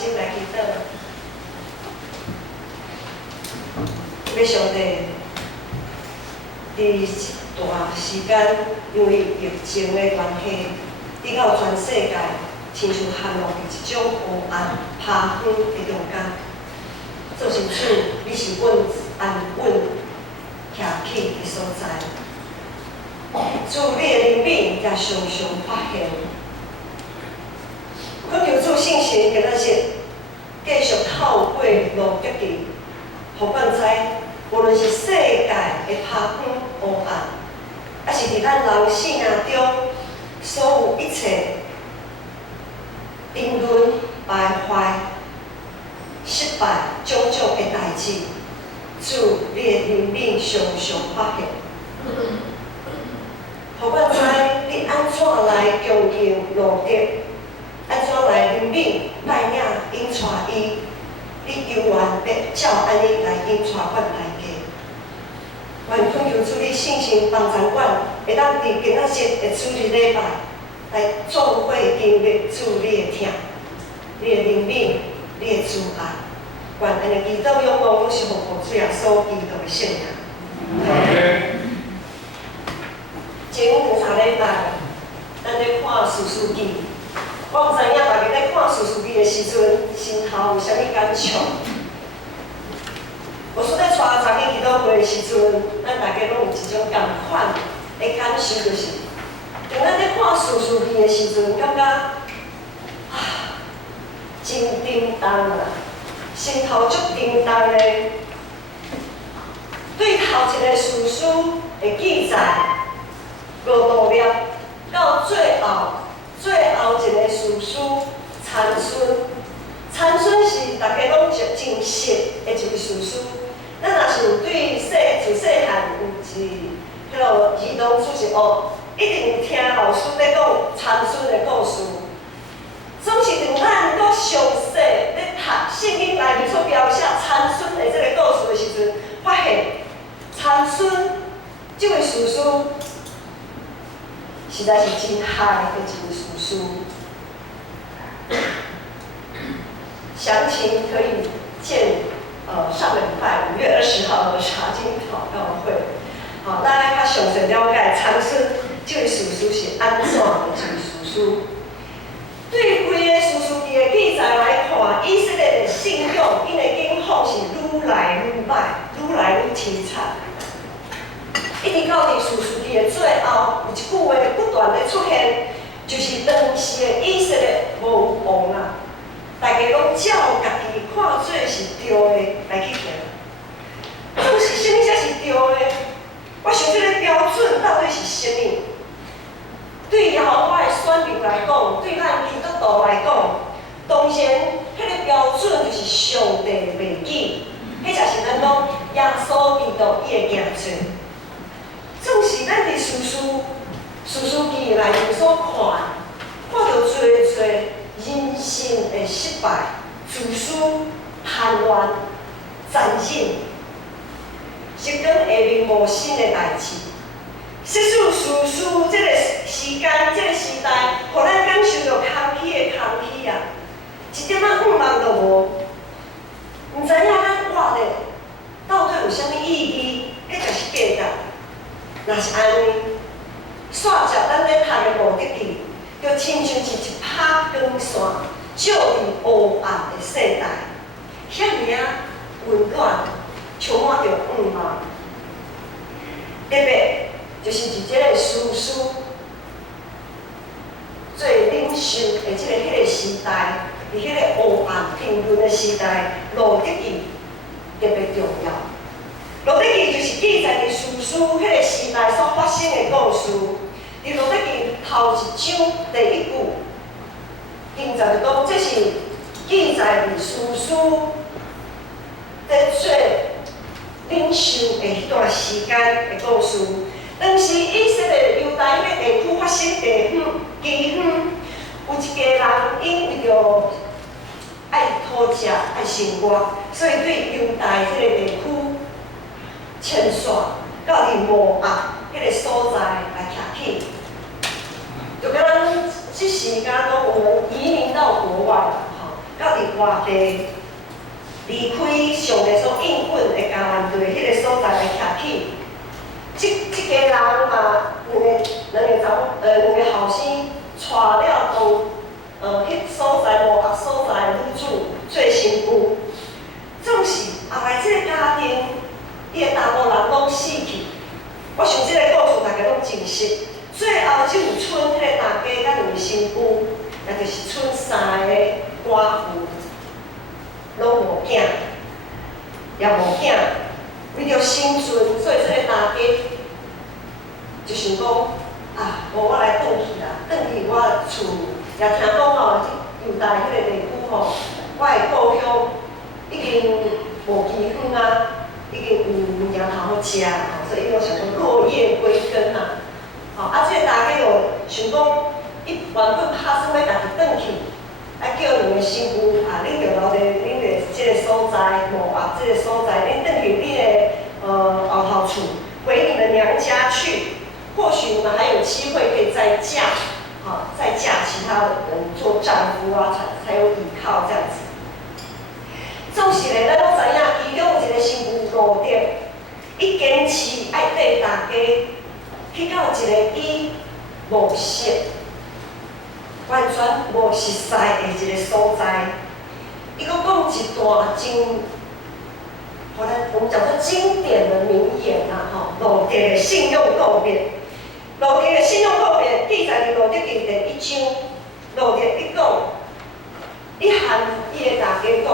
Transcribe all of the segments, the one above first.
心来祈祷。要上帝，伫一段时间，因为疫情的关系，伫到全世界，亲像陷入伫一种黑暗、趴昏的中间。做是主，你是阮安稳徛起的所在。主，你的灵敏也常常发现。恳求主圣神今仔日继续透过路德记，互阮知，无论是世界的趴昏黑暗，还是伫咱人生中所有一切沉沦、败坏、失败种种的代志，主你的灵敏常常发现，互阮知你安怎来恭敬路德。安怎来灵敏带领引带伊？你犹原要照安尼来引带阮来家。愿恳求主你圣神帮助阮，会当伫今仔日的主日礼拜来总会经历主你的疼、你的灵敏、你的慈爱。愿安尼祈祷仰望，拢是奉主耶稣基督的圣名。前2、3礼拜，咱咧看士师记。我毋知影大家咧看士师记的时阵，心头有啥物感触？我说咧带查囡祈祷会的时阵，咱大家拢有一种共款的感受，就是，当咱咧看士师记的时阵，感觉真沉重啊，心头足沉重的。对头一个士师的记载5道列，到最后一个士师参孙，参孙是大家拢真熟的一个士师。咱若是有对自细汉有迄落儿童主席学，一定有听老师咧讲参孙的故事。总是当咱搁详细咧读圣经内面所描写参孙的这个故事的时阵，发现参孙这位士师实在是真害的一位士师。详情可以见上个礼拜5月20号的查经祷告会。好，咱来较详细了解参孙这位士师是安怎的一位士师。对规个士师记的记载来看，以色列的信仰，因的境况是愈来愈歹，愈来愈凄惨。一直到伫士师记的最后，有一句话不断的出现，就是当时的以色列无王啊，大家拢照家己看做是对的来去行。总是啥物才是对的？我想这个标准到底是啥物？对耶和华的选民来讲，对咱基督徒来讲，当然，迄个标准就是上帝的袂记，迄就是咱讲耶稣基督伊的行做。总是咱伫士师记内面所看到侪人性的失败、自私、贪婪、残忍，是讲下面无新的代志。说出士师这个时间、这个时代，互咱感受到空虚的空虚啊，一点仔盼望都无。毋知影咱活咧到底有啥物意义？迄就是价值。若是安尼，煞接咱咧读的路德记，就亲像是一拍光线，照伫黑暗的世代，遐尔啊温暖，充满着盼望。特别就是伫即个士师做领袖的迄个时代，伫迄个黑暗沉沦的时代，路德记特别重要。路德记就是记载伫士师迄个时代所发生的故事。伫路德记头一章第1句，经常就讲这是记载伫士师在做领袖的迄段时间的故事。当时以色列犹大迄个地区发生地饥荒，有一家人因为着爱讨食、爱生活，所以对犹大迄个地区迁徙到伫摩押迄个所在来徛起，就敢咱即时间讲有人移民到国外啦，吼，到伫外地离开上个所应允的加兰队迄个所在来徛起。即家人嘛，两个后生娶了到迄所在无学所在的女主做新妇，总是后来即个家庭，伊的查某人拢死去。我想即个故事大家拢真熟。最后只有剩迄个大家甲两个新妇，也就是剩3个寡妇，拢无囝，也无囝，为着生存，所以即个大家就想讲啊，我来转去啦，转去我厝，也听讲吼，犹大迄个地区吼，我的故乡已经无机粉啊，已经有苗头好食啊，所以我想讲落叶归根啊。即个大家就想讲，伊原本打算要家己转去，叫两个新妇啊，恁着留伫恁的即个所在，无啊，即个所在，恁转去恁的后头厝，回你们娘家去，或许你们还有机会可以再嫁，再嫁其他的人做丈夫啊，才有依靠这样子。总是咧，咱拢知影，其中有一个新妇路德，伊坚持爱缀大家。去到一个伊无熟、完全无熟悉的一个所在，伊阁讲一段真，我们叫做经典的名言啦，路德的信用告别。路德的信用告别记载伫路德记第1章，路德伊讲，伊喊伊的大家讲，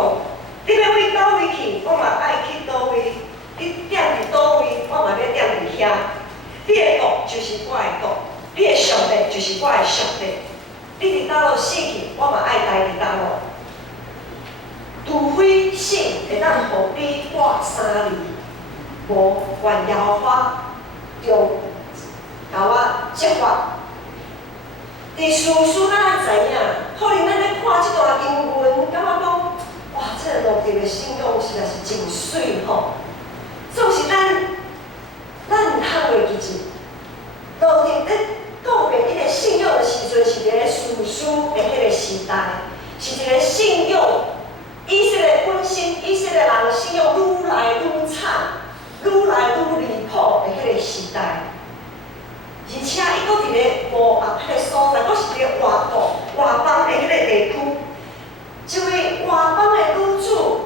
你要为倒位去，我嘛爱去倒位；你踮伫倒位，我嘛要踮伫遐。你的国就是我的国，你的上帝就是我的上帝。你伫倒落死去，我嘛爱待伫倒落。除非死会当互你挂3字，无愿耶和华就甲我接发。伫事实咱知影，可能咱咧看即段经文，感觉讲，哇，这个路德的信用实在是真水吼。总是咱毋通袂记住，路德咧告别迄个信用的时阵，是一个士师的迄个时代，是一个信用以色列本身以色列人的信用愈来愈惨、愈来愈离谱的迄个时代。而且伊阁伫咧无学迄个所在，阁是伫咧外邦的迄个地区，一位外邦的女主。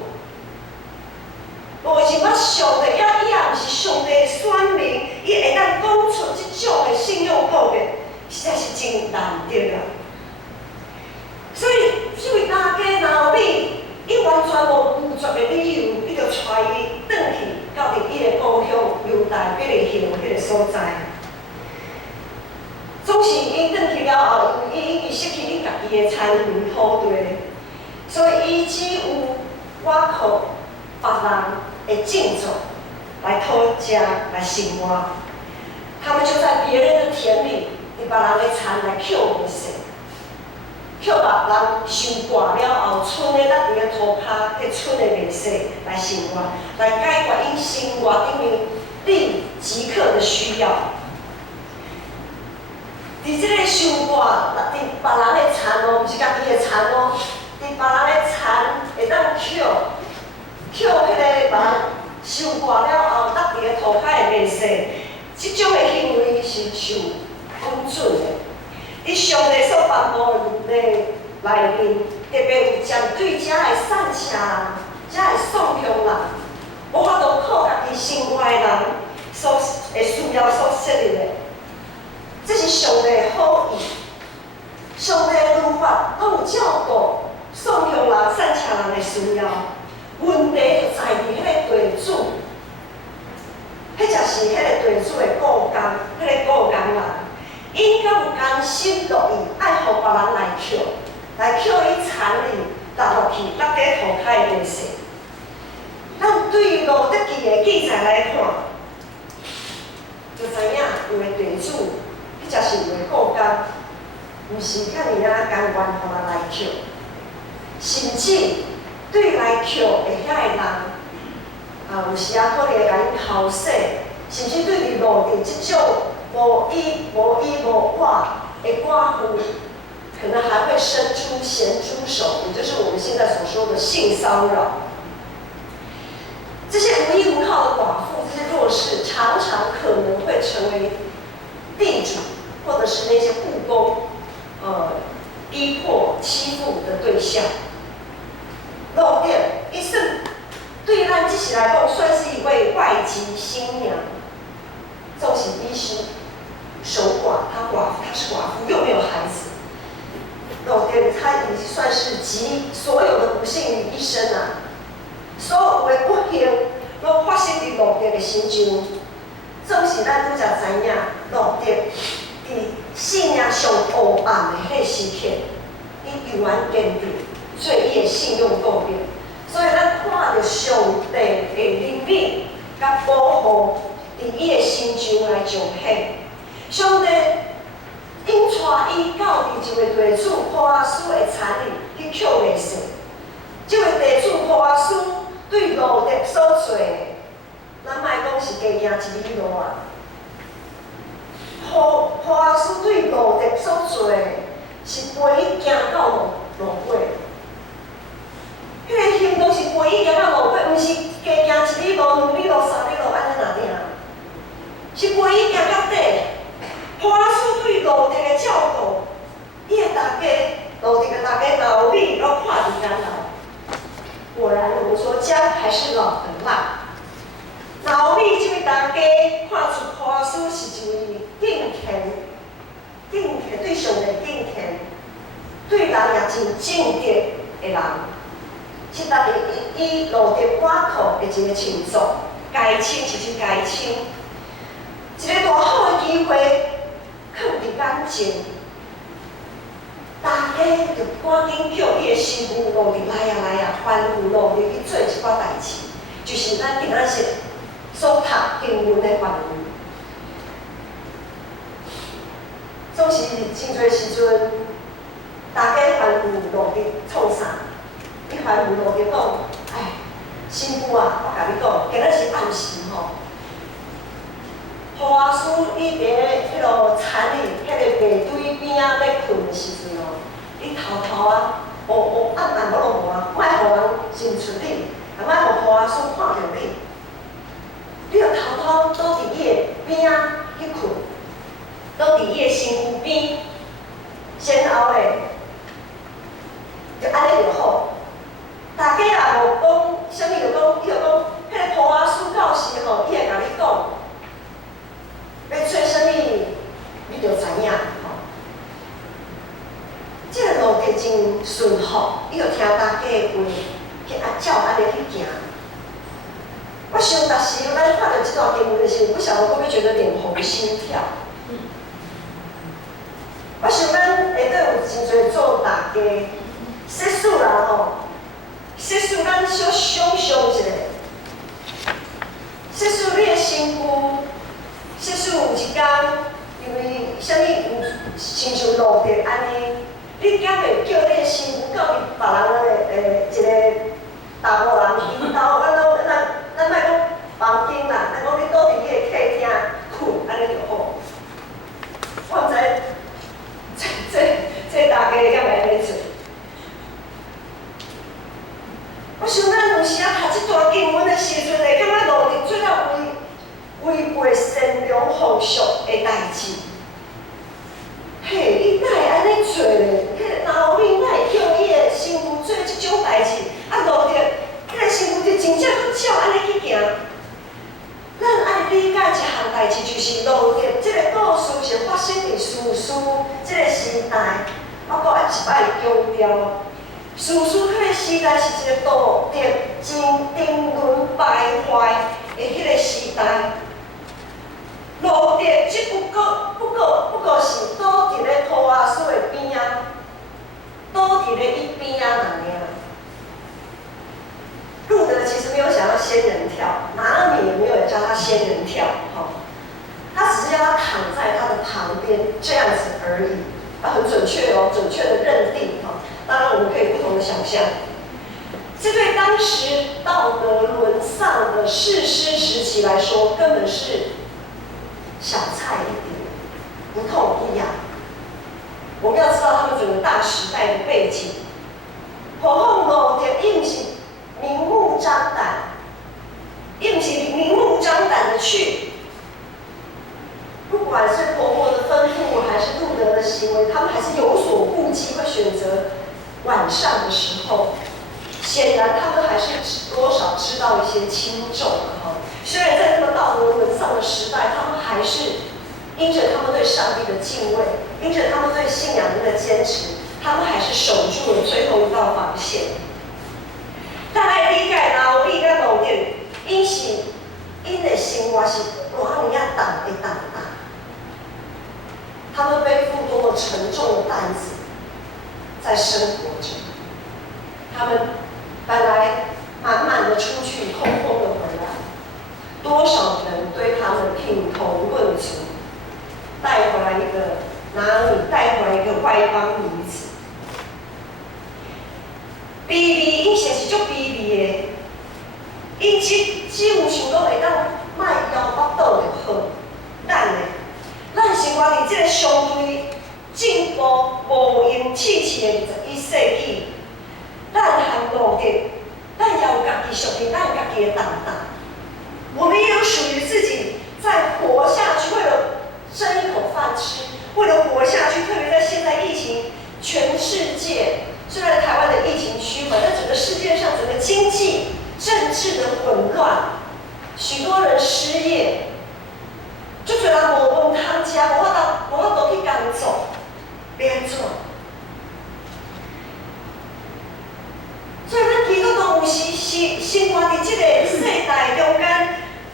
无是我上帝，伊也毋是上帝的选民，伊会当讲出即种的信用告别，实在是真难得啊！所以，这位大家若有你，伊完全无拒绝的理由，你着带伊转去到伫伊的故乡犹大比利乡迄个所在。总是伊转去了后，伊已经失去伊家己的田园土地，所以伊只有倚靠别人的竞争来讨价来生活，他们就在别人的田里，伫别人的田来捡垃圾，捡别人收挂了后，剩的咱伫个涂骹迄剩的垃圾来生活，来解决因生活顶面立即刻的需要。伫即个收挂，伫别人的田哦，毋是家己的田哦，伫别人的田会当捡迄个别人收挂了后，搭伫个涂骹的垃圾，即种的行为是受允准的。伫上帝所颁布的律例内面，特别有针对遮的散车人、遮的送向人，无法度靠家己生活的人所的需要所设立的。这是上帝的好意，上帝的律法拢有照顾送向人、散车人的需要。问题就在于迄个地主，迄就是迄个地主的雇工，迄个雇工人，应该有甘心乐意爱互别人来捡伊田里落落去，落底涂骹的垃圾。咱对于路德记的记载来看，就知影有的地主，迄就是有的雇工，毋是遐尔啊甘愿互人来捡，甚至对来捡的遐个人，有时可能会甲因偷洗，甚至对于路德即种无依无靠的寡妇，可能还会伸出咸猪手，也就是我们现在所说的性骚扰。这些无依无靠的寡妇，这些弱势，常常可能会成为地主或者是那些雇工，逼迫、欺负的对象。路点，伊算对咱这时来讲，算是一位外籍新娘，纵使医师守寡，她是寡妇，又没有孩子。路点，她已经算是集所有的不幸于一身啊！所有的不幸，拢发生伫路点的身上。总是咱拄则知影，路点伫性命上黑暗的迄时刻，伊永远坚定。罪业信用够变，所以咱看到上帝的怜悯甲保护，伫伊的心上来彰显。上帝应带伊到伫一位地主波阿斯的田里去捡垃圾。这位地主波阿斯对路德所做的，咱莫讲是加行一里路啊。波阿斯对路德所做的，是陪伊行到路尾。迄个行动是陪伊行到路尾，毋是加行一里路、2里路、3里路安尼那定，是陪伊行到底。波阿斯对路德的照顾，伊的大家，路德的大家老米拢看伫眼内。果然，我们说姜还是老的辣。老米这位大家看出波阿斯是一位敬虔对上帝敬虔，对人也真正直的人。是逐日以路德寡头的一个庆祝，该请就是该请，一个大好的机会，放伫眼前，大家就赶紧叫伊的媳妇路德来啊，欢呼路德去做一寡代志，就是咱今仔日所读经文的范围。总是真侪时阵，大家欢呼路德创啥？你还有路德讲，哎，媳妇啊，我甲你讲，今仔是暗时吼。波阿斯伊伫迄落田里，迄个地堆边仔咧困的时阵哦，你偷偷啊，暗暗无无啊，莫互人认出你，也莫互波阿斯看到你。你著偷偷倒伫伊的边仔去困，倒伫伊的身躯边，然后咧，就安尼就好。大家也无讲，啥物就讲，伊就讲，迄个波阿斯到时吼，伊会甲你讲，要做啥物，你就知影吼。这个路德真顺服，伊就听大家的话，去照安尼去行。我想，逐时咱看到这段经文的时候，不晓得会不会觉得脸红心跳？我想咱下底有真侪做大家，世事啦吼。世事，咱小想象一下，世事你的身躯，世事有一天，因为啥物有亲像路德安尼，你敢会叫你的身躯到别人的一个大无人引导，咱莫讲房间啦，咱讲你倒伫你的客厅困，安尼就好。我毋知，这大家敢会安尼做？我想咱有时啊读这段经文的时阵，会感觉路德做了违背善良风俗的代志。嘿，伊哪会安尼做咧？迄个老米哪会叫伊的媳妇做即种代志？啊，路德，迄个媳妇就真正去照安尼去行。咱爱理解一项代志，就是路德这个故事是发生伫士师这个时代，我阁爱一摆强调。士师迄个时代是一个道德真沉沦败坏的迄个时代。路德只不过是倒伫咧波阿斯的边仔，倒伫咧伊边仔尔。路德其实没有想要仙人跳，拿米也没有叫他仙人跳，他只是叫他躺在他的旁边这样子而已。很准确哦，准确的认定当然，我们可以不同的想象。这对当时道德沦丧的士师时期来说，根本是小菜一碟，不痛不痒。我们要知道他们整个大时代的背景。火凤路就伊毋是明目张胆，伊毋是明目张胆的去，不管是婆婆的吩咐还是路德的行为，他们还是有所顾忌，会选择晚上的时候。显然，他们还是多少知道一些轻重哈。虽然在这个道德沦丧的时代，他们还是因着他们对上帝的敬畏，因着他们对信仰的坚持，他们还是守住了最后一道防线。但爱理解劳力甲劳力，因是因的生活是偌尔重的重担，他们背负多么沉重的担子，在生活着。他们本来满满的出去，空空的回来，多少人对他们品头论足，带回来一个拿你带回来一个外邦女子。卑微，因实是足卑微的，因只有想讲会当卖腰巴倒就好。咱生活伫这个相对进步无用气气的21世纪，咱和路德，咱也有家己属于咱家己的担当。我们也有属于自己在活下去，为了争一口饭吃，为了活下去，特别在现在疫情，全世界。虽然台湾的疫情趋缓，但整个世界上整个经济、政治的混乱，许多人失业，就觉得无饭通吃，无法度去工作，要安怎？所以咱基督徒有时生活在这个世代中间，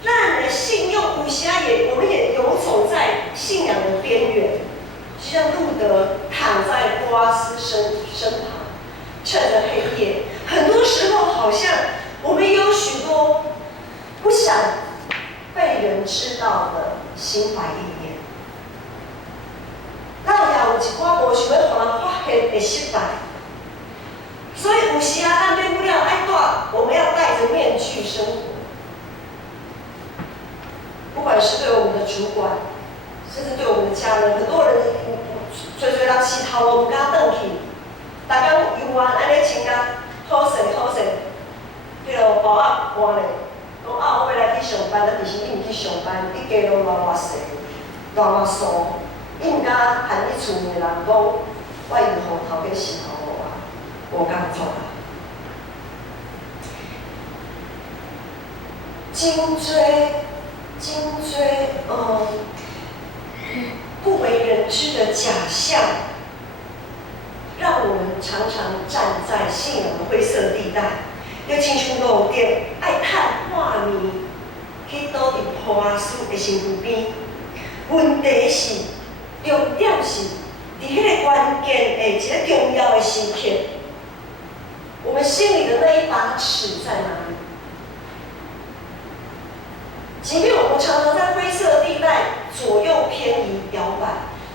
咱的信用有时我们也游走在信仰的边缘，就像路德躺在波阿斯身旁。趁着黑夜，很多时候好像我们有许多不想被人知道的心怀意念。咱也有一寡无想要互人发现的失败，所以有时咱免不了我们要戴着面具生活。不管是对我们的主管，甚至对我们的家人，很多人随人饲头唔敢转去。大家游玩安尼穿甲好势，迄落包仔换咧，讲我要来去上班，但其实你毋去上班，你家拢偌细，偌疏，你毋敢喊你厝边的人讲，我以后头家饲头路啊，无工作啊。真多不为人知的假象。让我们常常站在信仰的灰色地带，又亲像路德爱趁画面去倒伫波阿斯的身躯边。问题是，重点是伫迄个关键的一个重要的时刻，我们心里的那一把尺在哪里？即便我们常常在灰色地带左右偏移摇摆，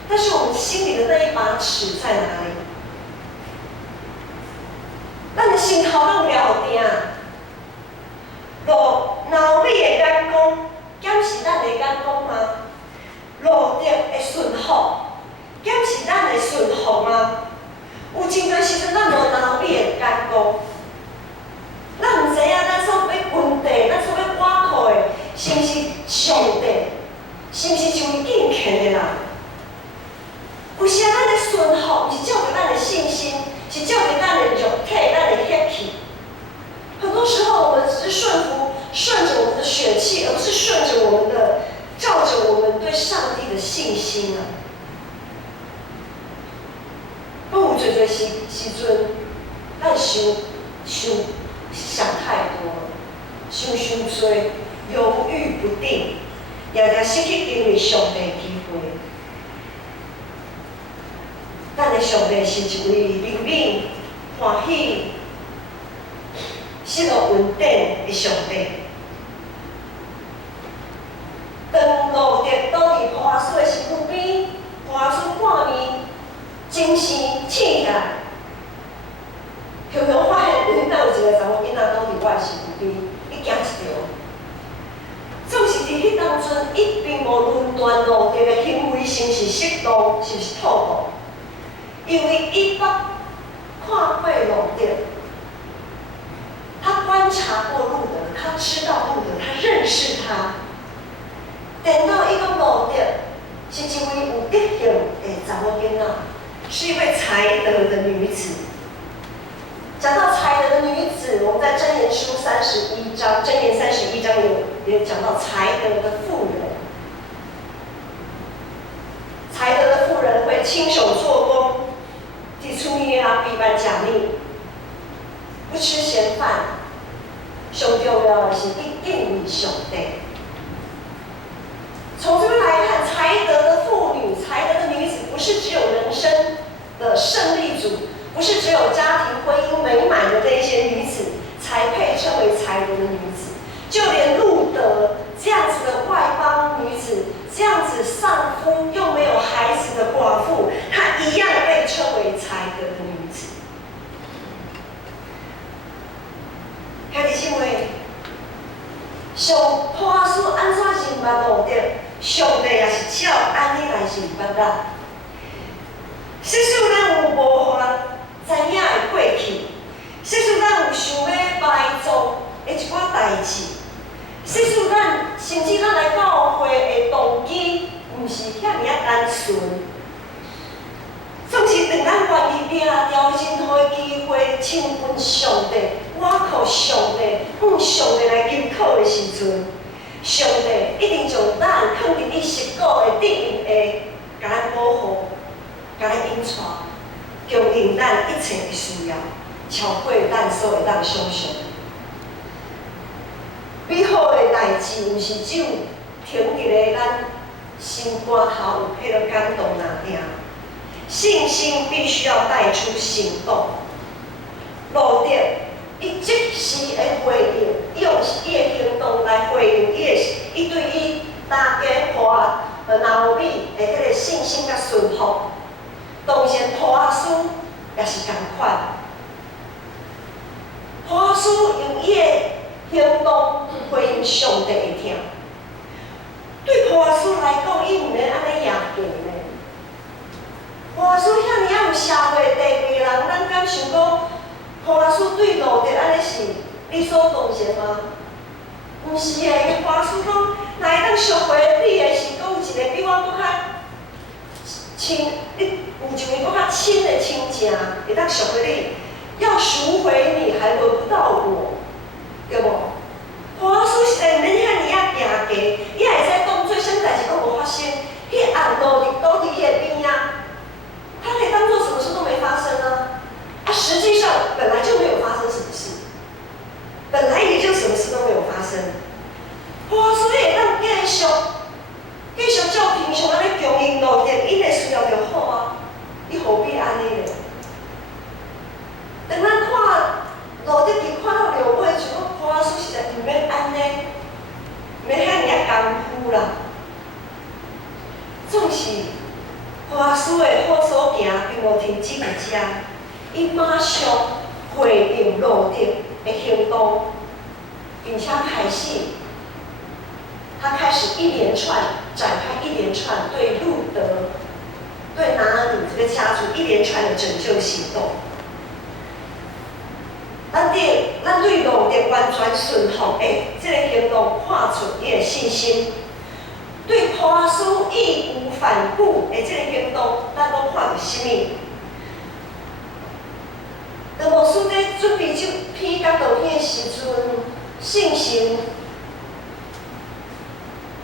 但是我们心里的那一把尺在哪里？咱的心头敢有了定？老李的眼光，减是咱的眼光吗？路德的顺服，减是咱的顺服吗？有真多时阵，咱无老李的眼光，咱毋知影咱所要问题，咱所要挖苦的，是毋是上帝？是毋是像伊敬虔的人？有时咱的顺服，是照着咱的信心。是照着咱的肉体、咱的血气。很多时候，我们只是顺着我们的血气，而不是顺着我们的、照着我们对上帝的信心啊。有最多时阵，咱想太多了，想多，犹豫不定，常失去经历上帝的机会。咱的上帝是一位灵敏、欢喜、喜乐稳定的上帝。当路德倒伫波阿斯的身躯边，波阿斯看面，精神醒起来，常常发现哪有一个查某囡仔倒伫我的身躯边，你惊一跳。总是伫迄当阵，伊并无论断路德的行为是毋是适当，是毋是妥当。因为伊捌看过路德，他观察过路德，他知道路德，他认识他。等到伊讲路德是一位有德行的查某囡仔，是一位才德的女子。讲到才德的女子，我们在箴言书31章，箴言31章有讲到才德的妇人。才德的妇人会亲手做工，提出约阿必办假命，不吃闲饭。上重要的是一敬畏上帝。从这边来看，才德的妇女、才德的女子，不是只有人生的胜利组，不是只有家庭婚姻美满的那一些女子才配称为才德的女子，就连路德这样子的外邦女子，这样子丧夫又没有孩子的寡妇，她一样被称为才德的女子。兄弟姐妹，上破事安怎认捌路德？上帝也是照安尼来认捌咱。即使咱有无互人知影的过去，即使咱有想要埋葬的一寡代志，即使咱甚至咱来教会的动机，毋是遐尔啊单纯，总是当咱愿意掠着任何的机会，亲近上帝，倚靠上帝，向上帝来求靠的时阵，上帝一定将咱放入伊十个的指引下，甲咱保护，甲咱引带，供应咱一切的需要，超过咱所会当想象。美好的代志，毋是只有停伫咧咱心肝头有迄个感动那点。信心必须要带出行动。路德，伊即时的回应，用伊的行动来回应伊对伊大家破拿俄米的迄个信心甲顺服。当然，波阿斯也是同款。波阿斯用伊的行动回应上帝的听。对波阿斯来讲，伊毋免安尼压价呢。波阿斯遐尔有社会地位的人，咱敢想讲，波阿斯对路德安尼是理所当然吗？毋是的，波阿斯讲，若会当赎回你的是，讲有一个比我搁较亲，你有一位搁较亲的亲情，会当赎回你。要赎回你，还轮不到我，对无？波阿斯实在毋免遐尔啊行价，伊也会使当做啥代志都无发生。迄暗路伫倒伫伊的边啊，他可以当做什么事都没发生啊。实际上本来就没有发生什么事，本来也就什么事都没有发生。波阿斯会当继续照平常安尼供应路德，因的需要就好啊。伊何必安尼咧？当咱看路德伫看到落尾，就讲波阿斯实在毋免安尼，免遐尔啊功夫啦。总是波阿斯的好所行，并无停止伫遮，伊马上回应路德的行动，并且他开始展开一连串对路德、对拿俄米这个家族一连串的拯救行动。咱对路德完全顺服的这个行动，看出伊的信心。对波阿斯义无反顾的这个行动，咱拢看到什么？当牧师在准备这篇讲道片的时阵，信心，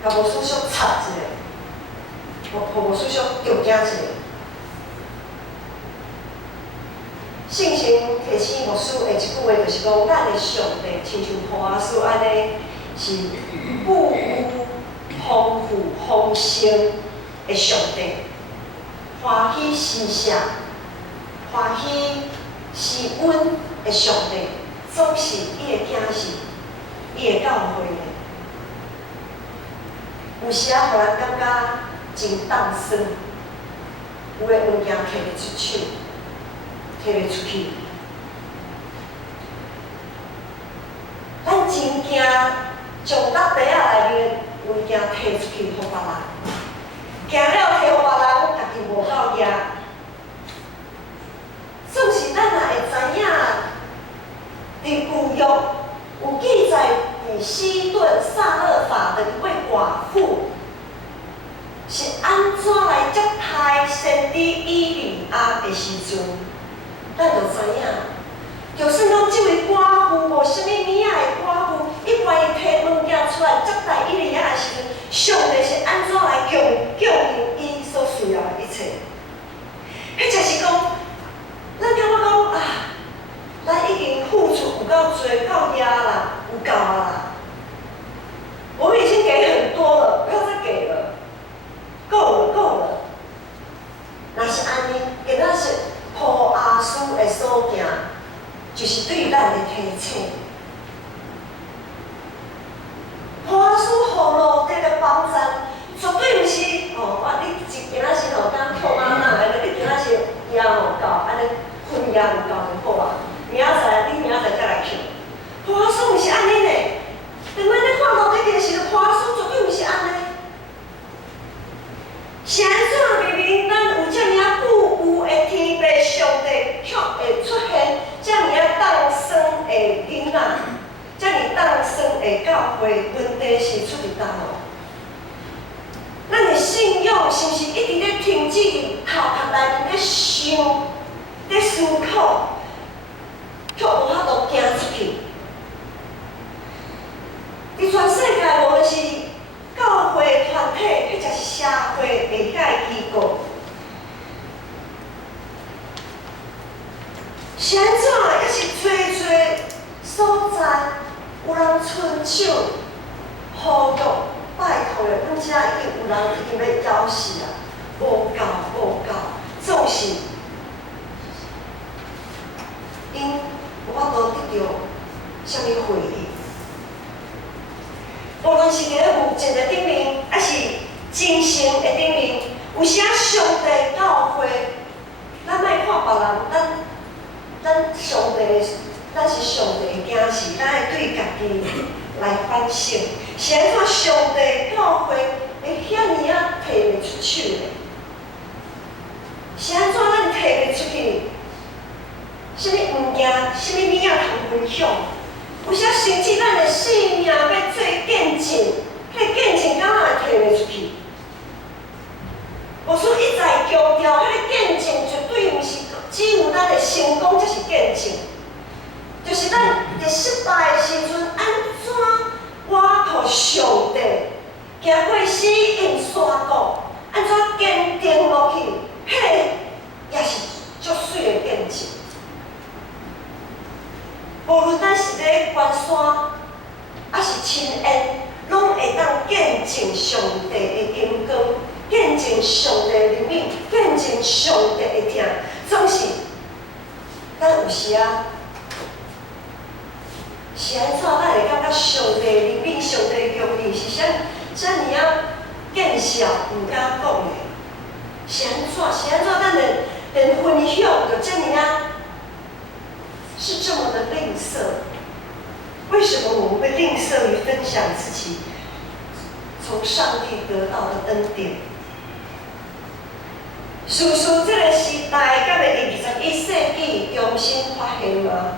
甲牧师小插一下，互牧师小调整一下。信心提醒牧师的一句话，就是讲，咱的上帝亲像波阿斯安尼，是不无丰富丰盛的上帝，欢喜施舍、欢喜施恩的上帝，总是伊的囝是伊的教会的。有时啊，互人感觉真冻酸，有的物件摕袂出手，摕袂出去。咱真惊将咱袋仔内面物件摕出去，互别人，惊了摕互别人，家己无够惊。米西顿萨勒法的一位寡妇，是安怎来接待先知以利亚的时阵，咱就知影，就算讲这位寡妇无啥物物仔的寡妇，伊愿意摕物件出来接待以利亚的时阵，上帝是安怎来供应伊所需要的一切？迄就是讲，咱感觉讲啊，咱已经付出有够多，够遐啦，有够啊啦。我们已经给很多了，不要再给了，够了，够了。若是安尼，今仔是抱阿叔的所行，就是对咱的提醒。抱阿叔互落地的帮咱，绝对毋是你今仔是敢靠妈妈，你今仔是业无够，安尼分业有够就好啊。明仔载你明仔载再来扣。抱阿叔毋是安尼呢。当咱咧看落地的时候，抱阿叔绝对毋是安尼。是安怎明明咱有遮尔啊久有的天父上帝却会出现遮尔啊当生的囡仔，遮尔当生的教会，问题是出伫倒落？咱的信仰是毋是一直咧停止伫头壳内面咧想、咧思考，却无法度行出去？伫全世界，无论是教会团体，或者是社会的遐机构，是安怎？也是侪所在有人伸手呼吁、拜托的，阮遮已经有人已经要枵死啊，无够，总是因无法度得到啥物回应。无论是伫咧物质的顶面，还是精神的顶面，有时啊，上帝教会，咱莫看别人，咱上帝，咱是上帝的囝士，咱会对家己来反省，是安怎上帝教会会遐尔啊摕袂出手的？是安怎咱摕袂出去？啥物物件，啥物物仔通分享？有时甚至咱的性命要做见证，迄个见证敢若会摕袂出去。无说一再强调，迄个见证绝对毋是只有咱的成功才是见证，就是咱伫失败的时阵，安怎我靠上帝行过死荫山谷，安怎坚定落去，迄个也是足水的见证。无论咱是咧关山，还是亲恩，拢会当见证上帝的荣光，见证上帝的怜悯，见证上帝的疼。总是，咱有时啊，是安怎咱会感觉上帝的怜悯、上帝的容易是遮尔啊见笑，毋敢讲的？是安怎？咱连分享就遮尔啊？是这么的吝啬，为什么我们会吝啬于分享自己从上帝得到的恩典？事实这个时代，敢会伫21世纪重新发现吗？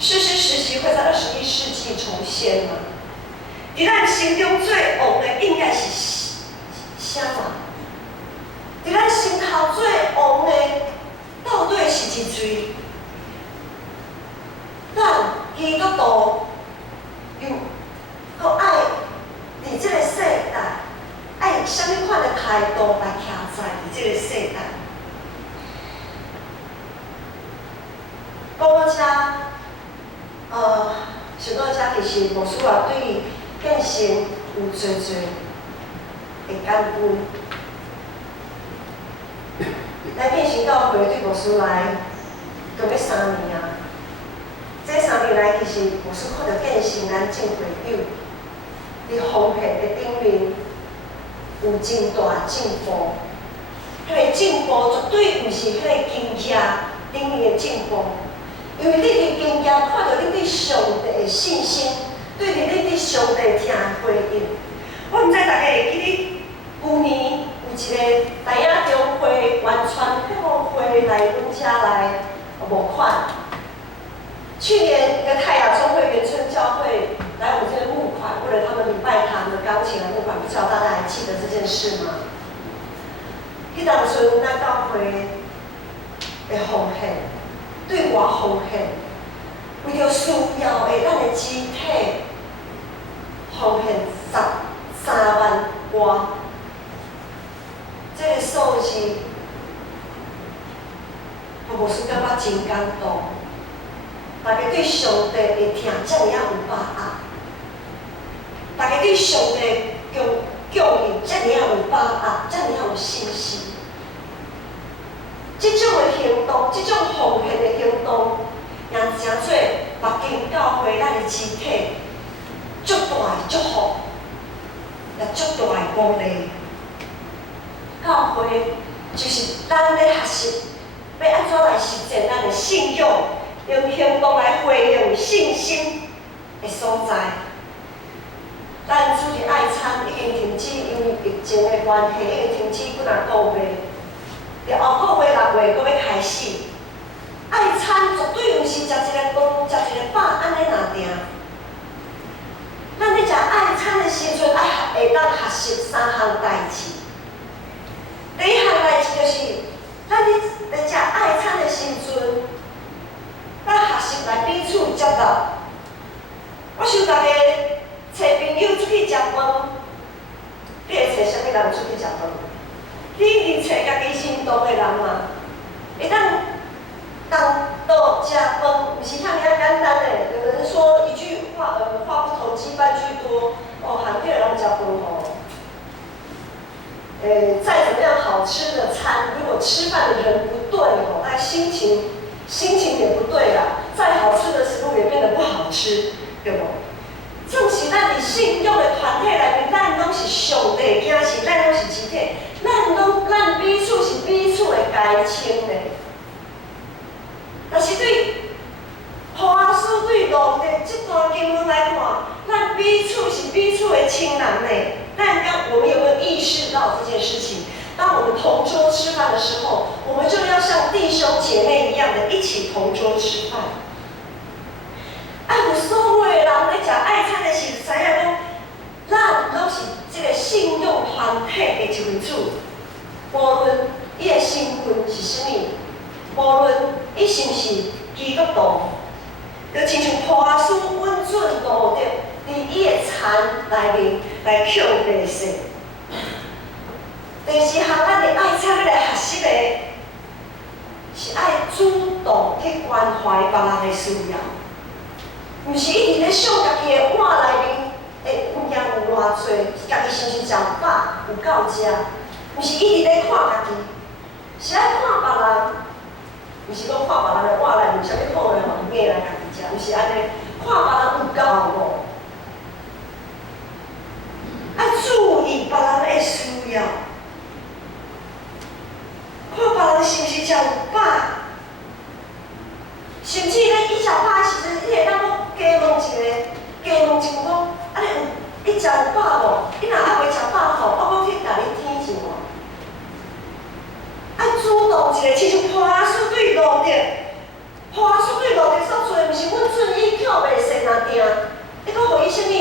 事实时期会在21世纪重现吗？伫咱心中最旺的应该是啥嘛？伫咱心头最旺的到底是一嘴？咱基督徒又爱伫这个世代，爱以什么款的态度来徛在伫这个世代？讲到遮，想到遮其实牧师也对于见证有侪的感恩。咱建成教会对牧师来，都要3年啊。这3年来，其实牧师看到见证咱正会友伫奉献的顶面有真大进步。迄个进步绝对毋是迄个经验顶面的进步，因为你伫经验看到你对上帝的信心，对你对上帝听的回应。我毋知大家会记得旧年有一个台亚中会完全福音会来阮遮来募款。去年一个泰雅中会原村教会来我们这边知道大家还记得这件事吗？迄当阵咱教会的奉献，对外奉献，为着需要的咱的肢体奉献13万外，这个数字，我无是感觉真感动。大家对上帝会听遮尔有把握，大家对上帝供应遮尔有把握，遮尔有信心。这种的行动，这种奉献的行动，也真做目镜教会咱的肢体足大的祝福，也足大的鼓励。教会就是咱咧学习，要安怎来实践咱的信仰，用行动来回应信心的所在。咱主日爱餐已经停止，因为疫情的关系，已经停止几啊个月。了后个月6月，阁要开始。爱餐绝对毋是食一个饭，食一个饱安尼若定。咱咧食爱餐的时阵，会当学习3项代志。第一项代志就是，咱咧食爱餐的时阵，咱学习来彼此接纳。我想大家找朋友出去食饭，你会找啥物人出去食饭？你一定找家己认同的人嘛，会当倒食饭，毋是遐尔简单的。有人说一句话，话不投机半句多。韩国人食饭再怎么样好吃的餐，如果吃饭的人不对那心情也不对啦。再好吃的食物也变得不好吃，对不？正是咱伫信仰的团体内面，咱拢是上帝的囝，咱拢是肢体，咱彼此是彼此的该亲的。但是对华师对路的这段经文来看，咱彼此是彼此的亲人呢。我们有没有意识到这件事情？当我们同桌吃饭的时候，我们就要像弟兄姐妹一样的一起同桌吃饭。有所有的人咧食爱餐的时，知影讲，咱拢是这个信仰团体的一份子。无论伊的身份是啥物，无论伊是毋是基督徒，就亲像破师稳准路着，伫伊的田内面来捡麦穗。第四项，咱的爱餐要来学习的，是爱主动去关怀别人的需要。毋是一直咧想家己的碗内面的物件有偌济，家己是毋是食饱有够食？毋是一直咧看家己，是爱看别人。毋是讲看别人的碗内面有啥物好的嘛，硬来家己食，毋是安尼。看别人有够无？爱注意别人的需要，看别人是毋是食有饱？甚至咧，伊食饱的时阵，你会当讲加问一句讲，你食有饱无？你若还袂食饱吼，我去甲你添一碗。爱主动一个，亲像破师对路着，破师对路着所做，毋是阮准伊捡麦穗若定，你阁互伊啥物？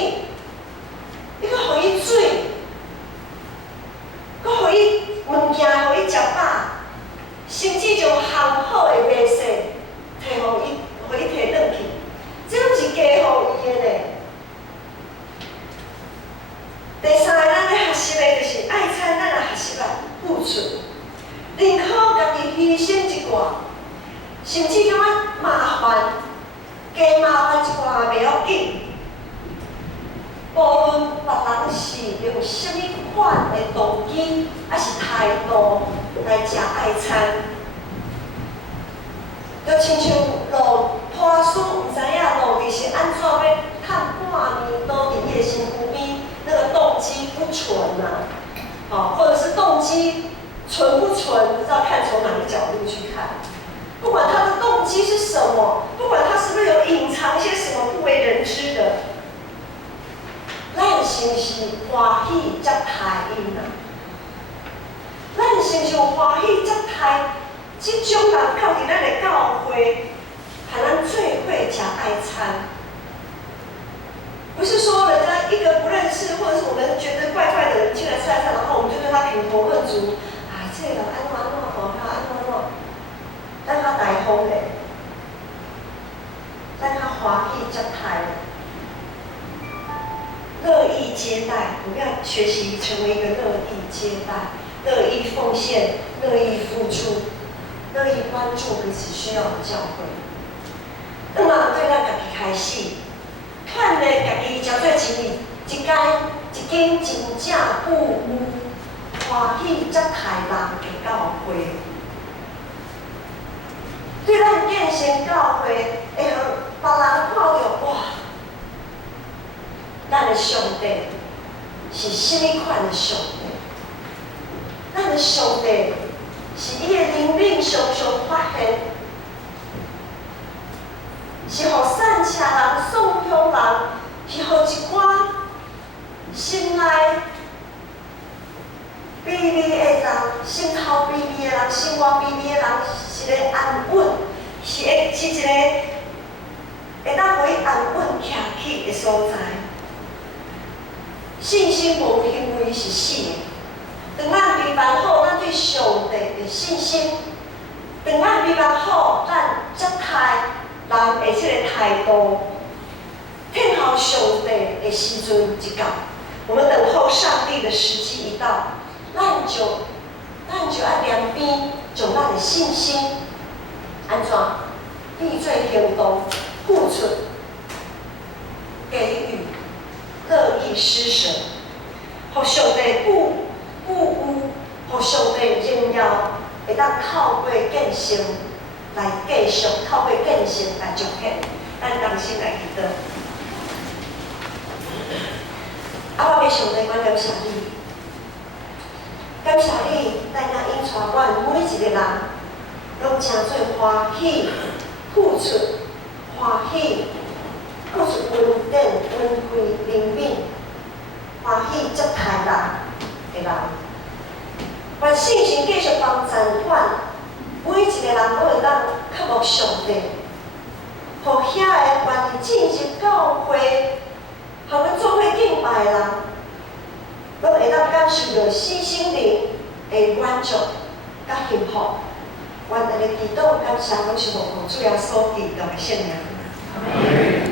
你阁互伊水，阁互伊物件，互伊食饱，甚至就烘好的麦穗。互伊摕转去，这拢是加互伊的呢。第三个，咱咧学习的就是爱餐，咱来学习来付出，宁可家己牺牲一寡，甚至感觉麻烦，加麻烦一寡也袂要紧。无论别人是用啥物款的动机，还是态度来食爱餐。就亲像破师毋知影路伫是安怎要趁半暝倒伫伊的身躯边，那个动机不纯或者是动机纯不纯，不知道看从哪个角度去看。不管他的动机是什么，不管他是不是有隐藏一些什么不为人知的，咱是毋是欢喜接待因咱是毋是有欢喜接待？这种人到伫咱的教会，和咱做伙食爱餐，不是说人家一个不认识，或者是我们觉得怪怪的，风的，咱较欢喜接待，乐意接待。我们要学习成为一个乐意接待、乐意奉献、乐意付出、乐意关注彼此需要的教会。那么对咱家己开始，劝咧家己交做一日一间真正有欢喜接待人的教会。对咱建成教会，会让别人看到哇，咱的上帝是什么款的上帝？咱的上帝是伊的灵命常常发现，是互散车人、送香人，是互一寡心内卑微的人、心头卑微的人、心外卑微的人，是一个安稳，是一个会当互伊安稳徛起的所在。信心无行为是死的。当咱备办好咱对上帝的信心，当咱备办好咱接待人的这个态度，听候上帝的时阵一到，我们等候上帝的时机一到，咱就要两边将咱的信心安怎变做行动，付出、给予、乐意施舍，互上帝富有，互上帝荣耀，会当透过建成来继续，透过建成来彰显。咱同心来祈祷。我要上帝，我感谢你，感谢你，带领引带阮每一个人，拢真做欢喜付出，欢喜付出稳定、温惠、灵敏，欢喜接待人的人。愿信心继续帮助阮每一个人都会当渴慕上帝，互遐个愿意进入教会，互阮做伙敬拜的人，拢会当感受到新心灵的满足甲幸福。愿大家祈祷感谢，拢是奉主耶稣基督的圣名。